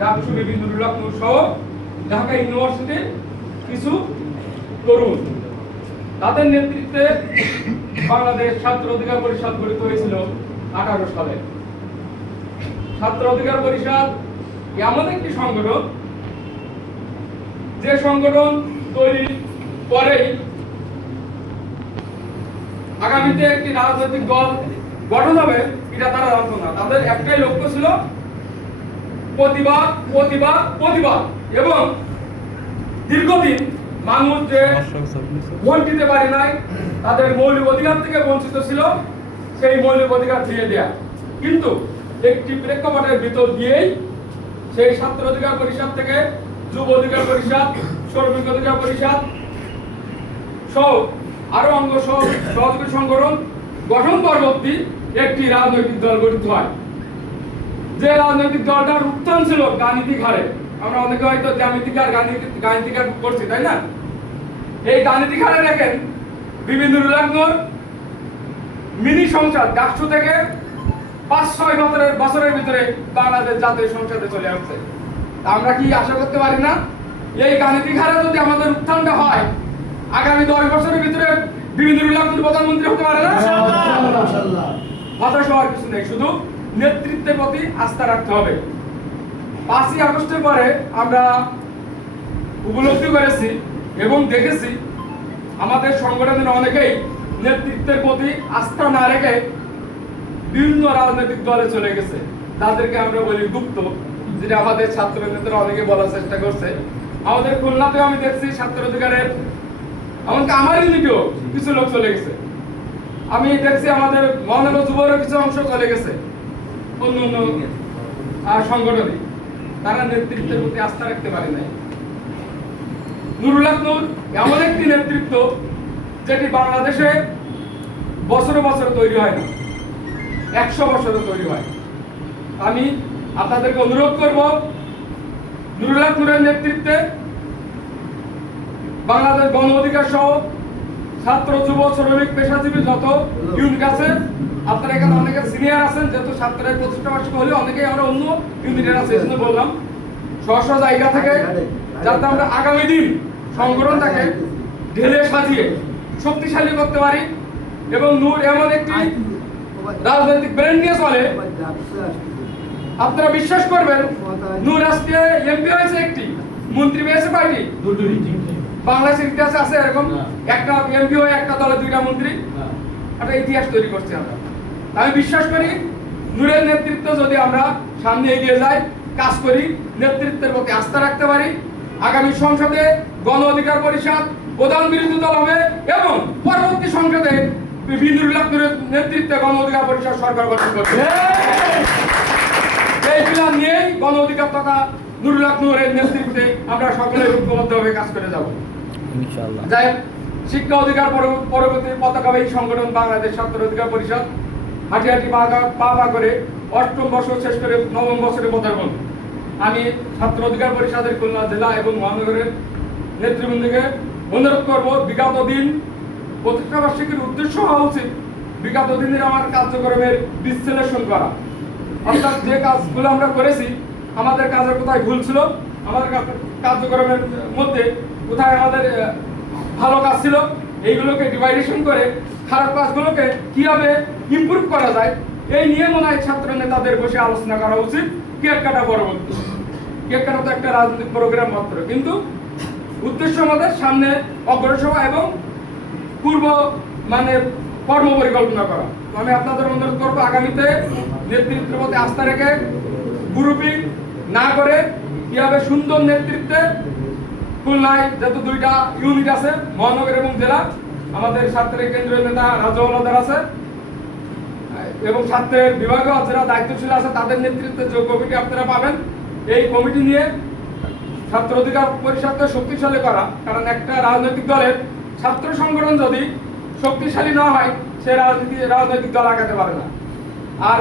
ডাকসু বিবিনুল্লাহ নূর সহ ঢাকা ইউনিভার্সিটির কিছু তরুণ, তাদের নেতৃত্বে বাংলাদেশ ছাত্র অধিকার পরিষদ গঠিত হয়েছিল 18 সালে। ছাত্র অধিকার পরিষদ এমন একটি সংগঠন, যে সংগঠন তৈরি পরেই আগামীতে একটি রাজনৈতিক দল গঠন হবে এটা তারা জানতো না। তাদের একটাই লক্ষ্য ছিল প্রতিবাদ, প্রতিবাদ, প্রতিবাদ। এবং দীর্ঘদিন মানুষ যে ভোট দিতে পারে নাই, তাদের মৌলিক অধিকার থেকে বঞ্চিত ছিল, সেই মৌলিক অধিকার দিয়ে দেয়া। কিন্তু একটি প্রেক্ষাপটের ভিতর দিয়েই সেই ছাত্র অধিকার পরিষদ থেকে যুব অধিকার পরিষদ, শ্রমিক অধিকার পরিষদ সহ আরো অঙ্গ সহযোগী সংগঠন গঠন পরবর্তী একটি রাজনৈতিক দল গঠিত হয়। যে রাজনৈতিক দলটার উত্থান ছিল গাণিতিক হারে। আমরা অনেকে হয়তো জ্যামিতিক আর গাণিতিক হার করছি, তাই না? এই গাণিতিক হারে দেখেন বিবিনুল্লাহ নূর মিনি সংসদ ডাকসু থেকে 5-6 বছরের ভিতরে বাংলাদেশ জাতীয় সংসদে চলে আসছে। আমরা কি আশা করতে পারি না এই গাণিতিক হারে যদি আমাদের উত্থানটা হয়, আগামী 10 বছরের ভিতরে বিবিনুল্লাহ নূর প্রধানমন্ত্রী হতে পারে না? ইনশাআল্লাহ। হতাশ হওয়ার কিছু নেই, শুধু নেতৃত্বের প্রতি আস্থা রাখতে হবে। 5ই আগস্টের পরে আমরা উপলব্ধি করেছি এবং দেখেছি আমাদের সংগঠনের অনেকেই নেতৃত্বের প্রতি আস্থা না রেখে বিভিন্ন রাজনৈতিক দলে চলে গেছে। তাদেরকে আমরা বলি গুপ্ত, যেটা আমাদের ছাত্র নেতারা অনেকে বলার চেষ্টা করছে। আমাদের খুলনাতেও আমি দেখছি ছাত্র অধিকারের, এমনকি আমার ইউনিটেও কিছু লোক চলে গেছে। আমি দেখছি আমাদের মহানগর যুবরও কিছু অংশ চলে গেছে অন্য অন্য সংগঠনে। তারা নেতৃত্বের প্রতি আস্থা রাখতে পারে নাই। নুরুল্লাহ নূর এমন একটি নেতৃত্ব যেটি বাংলাদেশে বছরে বছরে তৈরি হয় না, 100 বছরে তৈরি হয়। আমি আপনাদেরকে অনুরোধ করব নুরুল্লাহ নূরের নেতৃত্বে বাংলাদেশ গণ অধিকার সহ ছাত্র, যুব, শ্রমিক, পেশাজীবী যত ইউনিট আছে, আপনারা এখানে অনেকে সিনিয়র আছেন, যেহেতু ছাত্রের প্রতিষ্ঠা বার্ষিক হলে অনেকেই আমরা অন্য ইউনিটের আছে, এজন্য বললাম স্ব জায়গা থেকে যাতে আমরা আগামী দিন সংগঠনটাকে ঢেলে সাজিয়ে শক্তিশালী করতে পারি। এবং নূর এমন একটি রাজনৈতিক ব্রেন নিয়ে চলে, আপনারা বিশ্বাস করবেন নূর আজকে এমপি হয়েছে একটি, মন্ত্রী পেয়েছে কয়টি? বাংলাদেশের ইতিহাসে আছে এরকম একটা এমপি হয়ে একটা দলে 2টা মন্ত্রী। একটা ইতিহাস তৈরি করছি আমরা। আমি বিশ্বাস করি নূরের নেতৃত্ব যদি আমরা সামনে এগিয়ে যাই, কাজ করি, নেতৃত্বের প্রতি আস্থা রাখতে পারি, আগামী সংসদে গণ অধিকার পরিষদ প্রধান বিরোধী দল হবে এবং পরবর্তী সংসদে বিবিনুল্লাহ নূরের নেতৃত্বে গণ অধিকার পরিষদ সরকার গঠন করবে। এই প্ল্যান নিয়েই গণ অধিকার তথা নুরুল্লাহ নূরের নেতৃত্বে আমরা সকলে ঐক্যবদ্ধভাবে কাজ করে যাব ইনশাআল্লাহ। যাই শিক্ষা অধিকার পরবর্তী পতাকাবাহী সংগঠন বাংলাদেশ ছাত্র অধিকার পরিষদ হাঁটি হাঁটি পা করে 8ম বর্ষ শেষ করে 9ম বছরে পদার্পণ। আমি ছাত্র অধিকার পরিষদের খুলনা জেলা এবং মহানগরের নেতৃবৃন্দকে অনুরোধ করব, বিগত দিন প্রতিষ্ঠা বার্ষিকীর উদ্দেশ্য হওয়া উচিত বিগত দিনের আমার কার্যক্রমের বিশ্লেষণ করা। অর্থাৎ যে কাজগুলো আমরা করেছি, আমাদের কাজের কোথায় ভুল ছিল, আমাদের কার্যক্রমের মধ্যে কোথায় আমাদের ভালো কাজ ছিল, এইগুলোকে ডিভাইডেশন করে খারাপ কাজগুলোকে কিভাবে ইমপ্রুভ করা যায়, এই নিয়ে মনে হয় ছাত্র নেতাদের বসে আলোচনা করা উচিত। কেক কাটা পরবর্তী, কেক কাটা তো একটা রাজনৈতিক প্রোগ্রাম মাত্র, কিন্তু উদ্দেশ্য আমাদের সামনে অগ্রসর এবং পূর্ব কর্ম পরিকল্পনা করা। আমি আপনাদের অনুরোধ করবো আগামীতে নেতৃত্বের প্রতি আস্থা রেখে গ্রুপিং না করে কিভাবে সুন্দর নেতৃত্বে খুলনায় যেহেতু 2টা ইউনিট আছে, মহানগর এবং জেলা, আমাদের ছাত্রের কেন্দ্রীয় নেতা রাজওয়ালাদার আছে এবং ছাত্রের বিভাগীয় যারা দায়িত্বশীল আছে তাদের নেতৃত্বে যে কমিটি আপনারা পাবেন, এই কমিটি নিয়ে ছাত্র অধিকার পরিষদকে শক্তিশালী করা। কারণ একটা রাজনৈতিক দলের ছাত্র সংগঠন যদি শক্তিশালী না হয়, সে রাজনৈতিক দল আগাতে পারে না। আর